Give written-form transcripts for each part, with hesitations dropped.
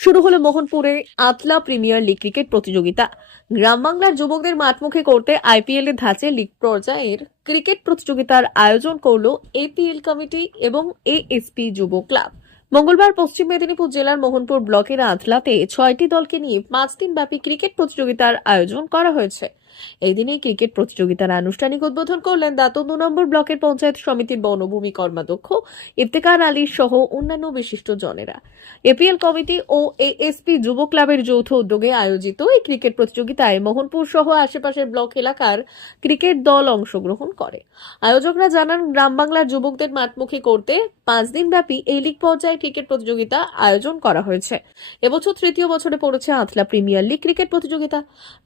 শুরু হলো মোহনপুরে আতলা premier league cricket প্রতিযোগিতা। গ্রাম বাংলার যুবকদের মাঠমুখী করতে আইপিএল এর ধাঁচে লিগ পর্যায়ের ক্রিকেট প্রতিযোগিতার আয়োজন করলো এপিএল কমিটি এবং এএসপি যুব ক্লাব। মঙ্গলবার পশ্চিম মেদিনীপুর জেলার মোহনপুর ব্লকের আতলাতে 6টি দলকে নিয়ে 5 দিন ব্যাপী ক্রিকেট প্রতিযোগিতার আয়োজন করা হয়েছে। এই দিনে ক্রিকেট প্রতিযোগিতার আনুষ্ঠানিক উদ্বোধন করলেন দাঁতন 2 নম্বর ব্লকের পঞ্চায়েত সমিতির বনভূমি কর্মাধ্যক্ষ ইফতেখার আলী সহ অন্যান্য বিশিষ্ট জনেরা। এপিএল কমিটি ও এএসপি যুব ক্লাবের যৌথ উদ্যোগে আয়োজিত এই ক্রিকেট প্রতিযোগিতায় মোহনপুর সহ আশেপাশের ব্লক এলাকার ক্রিকেট দল অংশগ্রহণ করে। আয়োজকরা জানান, গ্রাম বাংলার যুবকদের মাঠমুখী করতে 5 দিন ব্যাপী এই লিগ পর্যায়ে ক্রিকেট প্রতিযোগিতা আয়োজন করা হয়েছে। এবছর তৃতীয় বছরে পড়েছে আতলা প্রিমিয়ার লিগ ক্রিকেট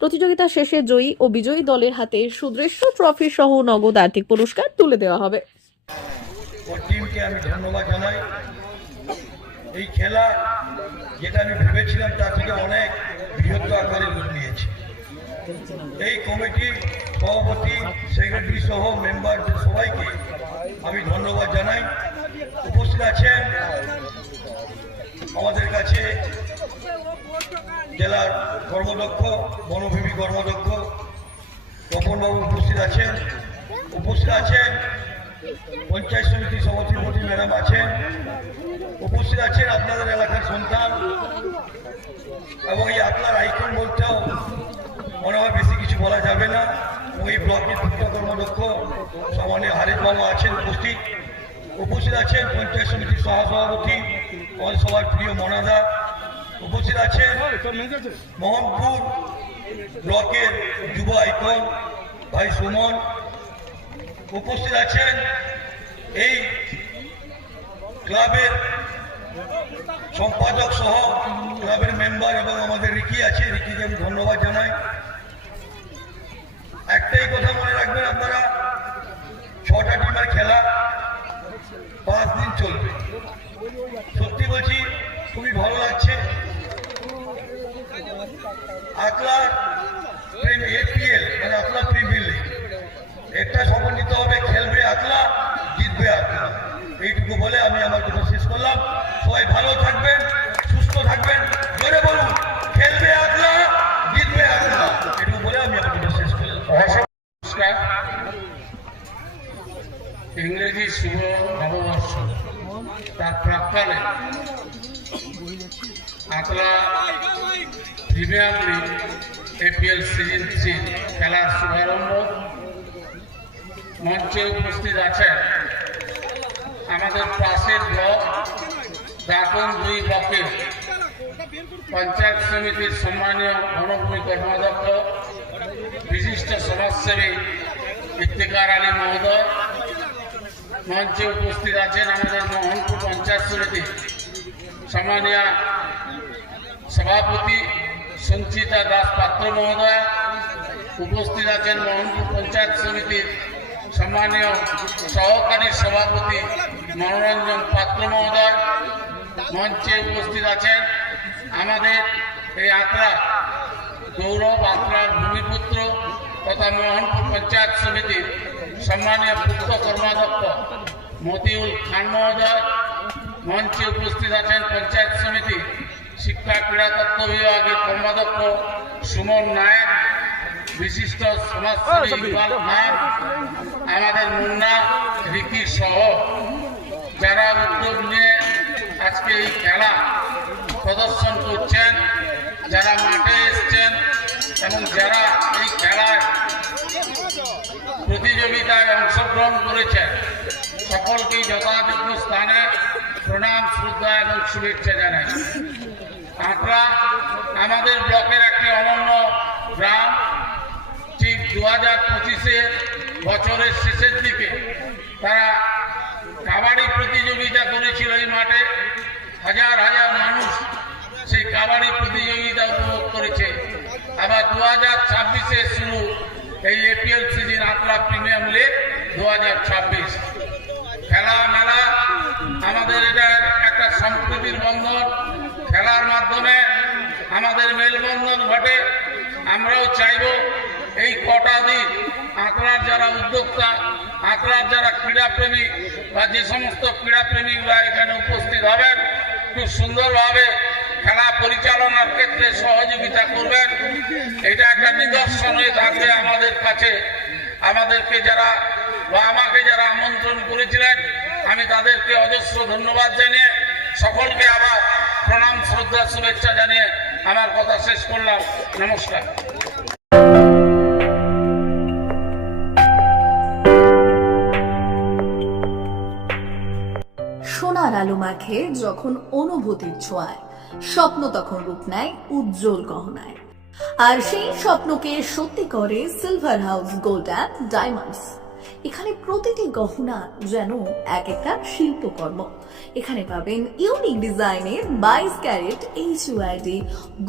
প্রতিযোগিতা শেষে জয়ী ও বিজয়ী দলের হাতে সুদৃশ্য ট্রফি সহ নগদ আর্থিক পুরস্কার তুলে দেওয়া হবে। টিমকে আমি ধন্যবাদ জানাই। এই খেলা যেটা আমি ভেবেছিলাম তার থেকে অনেক বৃহত্তর আকারে রূপ নিয়েছে। এই কমিটির সভাপতি, সেক্রেটারি সহ মেম্বারদের সবাইকে আমি ধন্যবাদ জানাই। উপস্থিত আছেন আমাদের কাছে জেলার কর্মদক্ষ, বনভূমি কর্মদক্ষ তপনবাবু উপস্থিত আছেন পঞ্চায়েত সমিতির সভাপতি ম্যাডাম আছেন, উপস্থিত আছেন আপনাদের এলাকার সন্তান এবং এই আতলার আইকন বলতেও মনে হয় বেশি কিছু বলা যাবে না। ওই ব্লকের মুখ্য কর্মদক্ষ সম্মানীয় হারিস বাবু আছেন উপস্থিত আছেন পঞ্চায়েত সমিতির সহসভাপতি আমাদের সবার প্রিয় মনাদা, উপস্থিত আছেন মোহনপুর ব্লকের যুব আইকন ভাই সুমন, উপস্থিত আছেন এই ক্লাবের সম্পাদক সহ ক্লাবের মেম্বার এবং আমাদের রিকি আছে, রিকিকে আমি ধন্যবাদ জানাই। একটাই কথা মনে রাখবেন আপনারা, 6টা টিমের খেলা 5 দিন চলবে। সত্যি বলছি খুবই ভালো লাগছে। আতলা এপিএল মানে আতলা প্রিমিয়ার লিগ, একটা শপথ নিতে হবে, খেলবে আতলা, জিতবে আতলা। এইটুকু বলে আমি আমার কথা শেষ করলাম। সবাই ভালো থাকবেন, সুস্থ থাকবেন, জোরে বলুন খেলবে আতলা, জিতবে আতলা। এটুকু বলে আমি আমার কথা শেষ করলাম। নমস্কার। ইংরেজি শুভ নববর্ষ তার প্রাক্কালে আতলা প্রিমিয়ার লিগ এপিএল সিজন 3 খেলার শুভারম্ভ। মঞ্চে উপস্থিত আছেন আমাদের পাশের ব্লক দাঁতন 2 ব্লকের পঞ্চায়েত সমিতির সম্মানীয় বনভূমি কর্মাধ্যক্ষ বিশিষ্ট সমাজসেবী ইফতেখার আলী মহোদয়। মঞ্চে উপস্থিত আছেন আমাদের মোহনপুর পঞ্চায়েত সমিতি সম্মানীয় সভাপতি সঞ্চিতা দাস পাত্র মহোদয়। উপস্থিত আছেন মোহনপুর পঞ্চায়েত সমিতির সম্মানীয় সহকারী সভাপতি মনোরঞ্জন পাত্র মহোদয়। মঞ্চে উপস্থিত আছেন আমাদের এই আতলা গৌরব, আতলার ভূমিপুত্র তথা মোহনপুর পঞ্চায়েত সমিতির সম্মানীয় পূর্ত কর্মাধ্যক্ষ মতিউল খান মহোদয়। মঞ্চে উপস্থিত আছেন পঞ্চায়েত সমিতি শিক্ষা ক্রীড়া তত্ত্ব বিভাগের কর্মাধ্যক্ষ সুমন নায়ক, বিশিষ্ট সমাজসেবী ইকবাল খান, আমাদের মুন্না, রিকি সহ যারা উদ্যোগ নিয়ে আজকে এই খেলা প্রদর্শন করছেন, যারা মাঠে এসছেন এবং যারা এই খেলায় প্রতিযোগিতায় অংশগ্রহণ করেছেন, সকলকেই যথাযোগ্য স্থানে প্রণাম, শ্রদ্ধা এবং শুভেচ্ছা জানাই। আমরা আমাদের ব্লকের একটি অনন্য গ্রাম। ঠিক 2025 বছরের শেষের দিকে তারা কাবাডি প্রতিযোগিতা করেছিল এই মাঠে। হাজার হাজার মানুষ সেই কাবাডি প্রতিযোগিতা উপভোগ করেছে। আবার 2026 শুরু এই এপিএল সিজন আতলা প্রিমিয়ার লিগ 2026 খেলা মেলা। আমাদের এটা একটা সম্প্রীতির বন্ধন, খেলার মাধ্যমে আমাদের মেলবন্ধন ঘটে। আমরাও চাইব এই কটা দিন আতলার যারা উদ্যোক্তা, আতলার যারা ক্রীড়াপ্রেমিক বা যে সমস্ত ক্রীড়াপ্রেমিকরা এখানে উপস্থিত হবেন, খুব সুন্দরভাবে খেলা পরিচালনার ক্ষেত্রে সহযোগিতা করবেন। এটা একটা নিদর্শন হয়ে থাকবে আমাদের কাছে। আমাদেরকে যারা বা আমাকে যারা আমন্ত্রণ করেছিলেন, আমি তাদেরকে অজস্র ধন্যবাদ জানিয়ে সকলকে আবার প্রণাম, শ্রদ্ধা, শুভেচ্ছা জানিয়ে আমার কথা শেষ করলাম। নমস্কার। সোনার আলো মাখে যখন অনুভূতির ছোঁয়ায়, স্বপ্ন তখন রূপ নেয় উজ্জ্বল গহনায়। আর সেই স্বপ্নকে সত্যি করে silver house gold and diamonds. এখানে প্রতিটি গহনা যেন এক একটা শিল্পকর্ম। এখানে পাবেন ইউনিক ডিজাইনের 22 carat HUID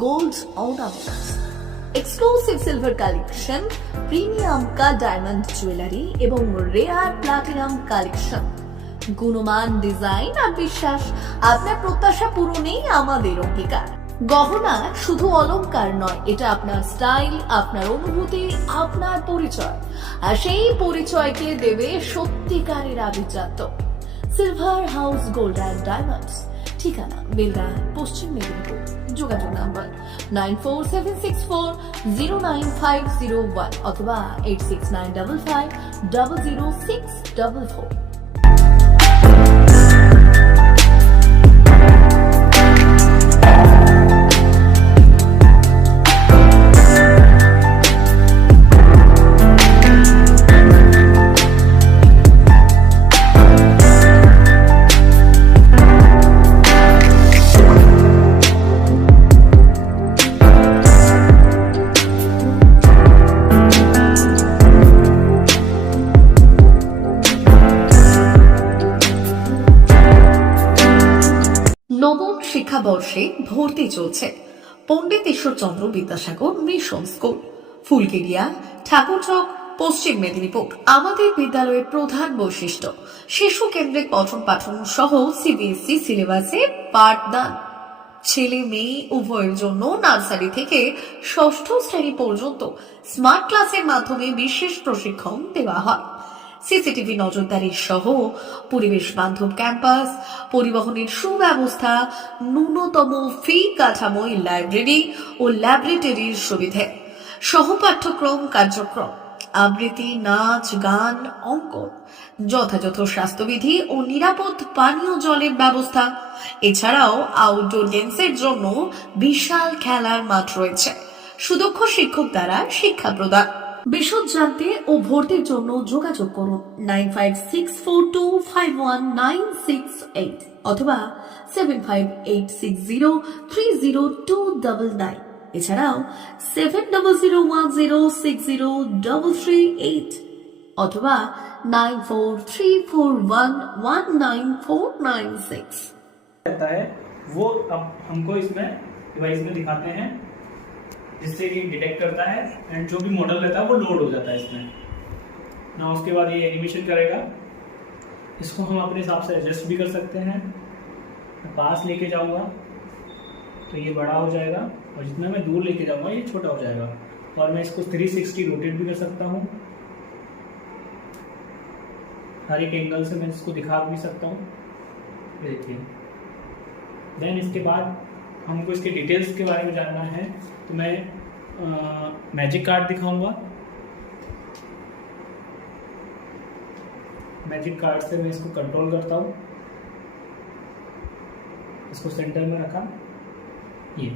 gold ornaments, exclusive silver collection, premium cut diamond jewellery এবং রেয়ার প্লাটিনাম কালেকশন। গুণমান, ডিজাইন আর বিশ্বাস, আপনার প্রত্যাশা পূরণেই আমাদের অঙ্গীকার। গহনা শুধু অলংকার নয়, এটা আপনার স্টাইল, আপনার অনুভূতি, আপনার পরিচয়। আর সেই পরিচয়কে দেবে সত্যিকারের আভিজাত্য। Silver house gold and diamonds, ঠিকানা বেলদা, পশ্চিম মেদিনীপুর। যোগাযোগ নাম্বার 9476409501 অথবা 8695500644। নবম শিক্ষাবর্ষে ভর্তি চলছে পণ্ডিত ঈশ্বরচন্দ্র বিদ্যাসাগর মিশন স্কুল, ফুলকেরিয়া, ঠাকুরচক, পশ্চিম মেদিনীপুর। আমাদের বিদ্যালয়ের প্রধান বৈশিষ্ট্য শিশু কেন্দ্রিক পঠন পাঠন সহ CBSE সিলেবাসে পাঠদান। ছেলে মেয়ে উভয়ের জন্য নার্সারি থেকে ষষ্ঠ শ্রেণী পর্যন্ত স্মার্ট ক্লাসের মাধ্যমে বিশেষ প্রশিক্ষণ দেওয়া হয়। সিসিটিভি নজরদারি সহ পরিবেশ বান্ধব ক্যাম্পাস, পরিবহনের সুব্যবস্থা, ন্যূনতম ফি কাঠামোয় লাইব্রেরি ও ল্যাবরেটরির সুবিধে, সহপাঠ্যক্রম কার্যক্রম, আবৃত্তি, নাচ, গান, অঙ্কন, যথাযথ স্বাস্থ্যবিধি ও নিরাপদ পানীয় জলের ব্যবস্থা। এছাড়াও আউটডোর গেমসের জন্য বিশাল খেলার মাঠ রয়েছে। সুদক্ষ শিক্ষক দ্বারা শিক্ষা প্রদান। বিশদ জানতে ও ভর্তির জন্য যোগাযোগ করুন 9564251968 অথবা 7586030299। এছাড়াও 7001060338 অথবা 9434119496। रहता है वो अब हमको इसमें डिवाइस में दिखाते हैं, जिससे ये डिटेक्ट करता है एंड जो भी मॉडल रहता है वो लोड हो जाता है इसमें ना। उसके बाद ये एनिमेशन करेगा। इसको हम अपने हिसाब से एडजस्ट भी कर सकते हैं। मैं पास लेके जाऊंगा तो ये बड़ा हो जाएगा और जितना मैं दूर लेके जाऊंगा ये छोटा हो जाएगा। और मैं इसको 360 रोटेट भी कर सकता हूँ। हर एक एंगल से मैं इसको दिखा भी सकता हूँ। देखिए, देन इसके बाद हमको इसके डिटेल्स के बारे में जानना है तो मैं मैजिक कार्ड दिखाऊंगा। मैजिक कार्ड से मैं इसको कंट्रोल करता हूँ। इसको सेंटर में रखा, ये